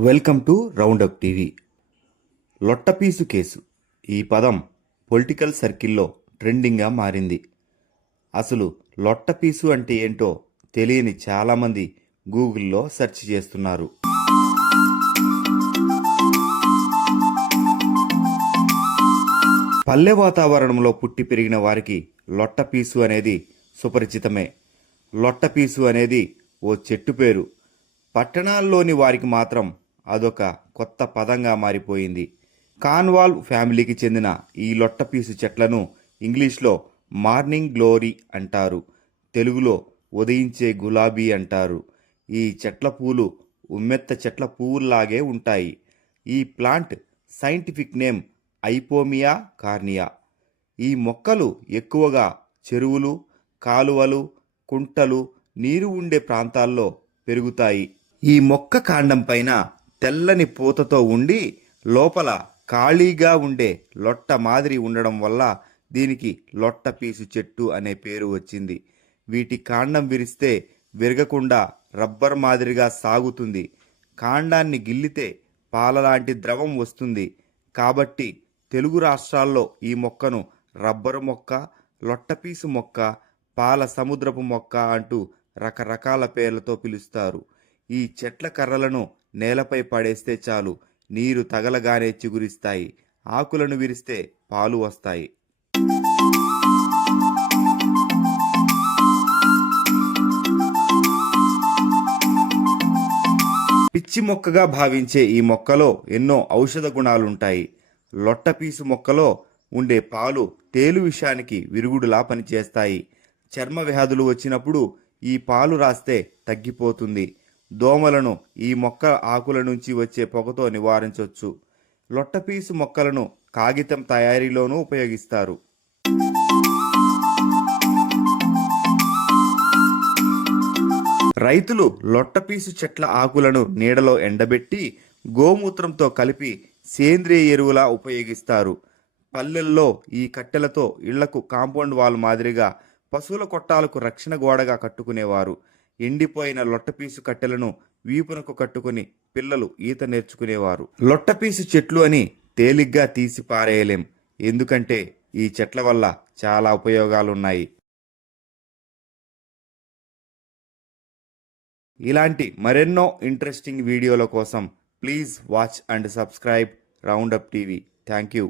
Welcome to Roundup TV. లొట్టపీసు case. ఈ పదం political సర్కిల్లో ట్రెండింగ్గా మారింది. అసలు లొట్టపీసు అంటే ఏంటో తెలియని చాలామంది గూగుల్లో సెర్చ్ చేస్తున్నారు. పల్లె వాతావరణంలో పుట్టి పెరిగిన వారికి లొట్టపీసు అనేది సుపరిచితమే. లొట్టపీసు అనేది ఓ చెట్టు పేరు. పట్టణాల్లోని వారికి మాత్రం అదొక కొత్త పదంగా మారిపోయింది. కాన్వాల్ ఫ్యామిలీకి చెందిన ఈ లొట్టపీసు చెట్లను ఇంగ్లీష్లో మార్నింగ్ గ్లోరీ అంటారు. తెలుగులో ఉదయించే గులాబీ అంటారు. ఈ చెట్ల పూలు ఉమ్మెత్త చెట్ల పువ్వుల్లాగే ఉంటాయి. ఈ plant scientific name Ipomoea carnea. ఈ మొక్కలు ఎక్కువగా చెరువులు కాలువలు కుంటలు నీరు ఉండే ప్రాంతాల్లో పెరుగుతాయి. ఈ మొక్క కాండం పైన తెల్లని పూతతో ఉండి లోపల ఖాళీగా ఉండే లొట్ట మాదిరి ఉండడం వల్ల దీనికి లొట్ట పీసు చెట్టు అనే పేరు వచ్చింది. వీటి కాండం విరిస్తే విరగకుండా రబ్బర్ మాదిరిగా సాగుతుంది. కాండాన్ని గిల్లితే పాలలాంటి ద్రవం వస్తుంది. కాబట్టి తెలుగు రాష్ట్రాల్లో ఈ మొక్కను రబ్బరు మొక్క లొట్టపీసు మొక్క పాల సముద్రపు మొక్క అంటూ రకరకాల పేర్లతో పిలుస్తారు. ఈ చెట్ల కర్రలను నేలపై పడేస్తే చాలు నీరు తగలగానే చిగురిస్తాయి ఆకులను విరిస్తే పాలు వస్తాయి. పిచ్చి మొక్కగా భావించే ఈ మొక్కలో ఎన్నో ఔషధ గుణాలుంటాయి. లొట్టపీసు మొక్కలో ఉండే పాలు తేలు విషానికి విరుగుడులా పనిచేస్తాయి. చర్మ వ్యాధులు వచ్చినప్పుడు ఈ పాలు రాస్తే తగ్గిపోతుంది. దోమలను ఈ మొక్క ఆకుల నుంచి వచ్చే పొగతో నివారించవచ్చు లొట్టపీసు మొక్కలను కాగితం తయారీలోనూ ఉపయోగిస్తారు. రైతులు లొట్టపీసు చెట్ల ఆకులను నీడలో ఎండబెట్టి గోమూత్రంతో కలిపి సేంద్రియ ఎరువులా ఉపయోగిస్తారు. పల్లెల్లో ఈ కట్టెలతో ఇళ్ళకు కాంపౌండ్ వాల్ మాదిరిగా పశువుల కొట్టాలకు రక్షణ గోడగా కట్టుకునేవారు. ఎండిపోయిన లొట్టపీసు కట్టెలను వీపునకు కట్టుకుని పిల్లలు ఈత నేర్చుకునేవారు. లొట్టపీసు చెట్లు అని తేలిగ్గా తీసి పారేయలేం. ఎందుకంటే ఈ చెట్ల వల్ల చాలా ఉపయోగాలున్నాయి. ఇలాంటి మరెన్నో ఇంట్రెస్టింగ్ వీడియోల కోసం please watch and subscribe Roundup TV. Thank you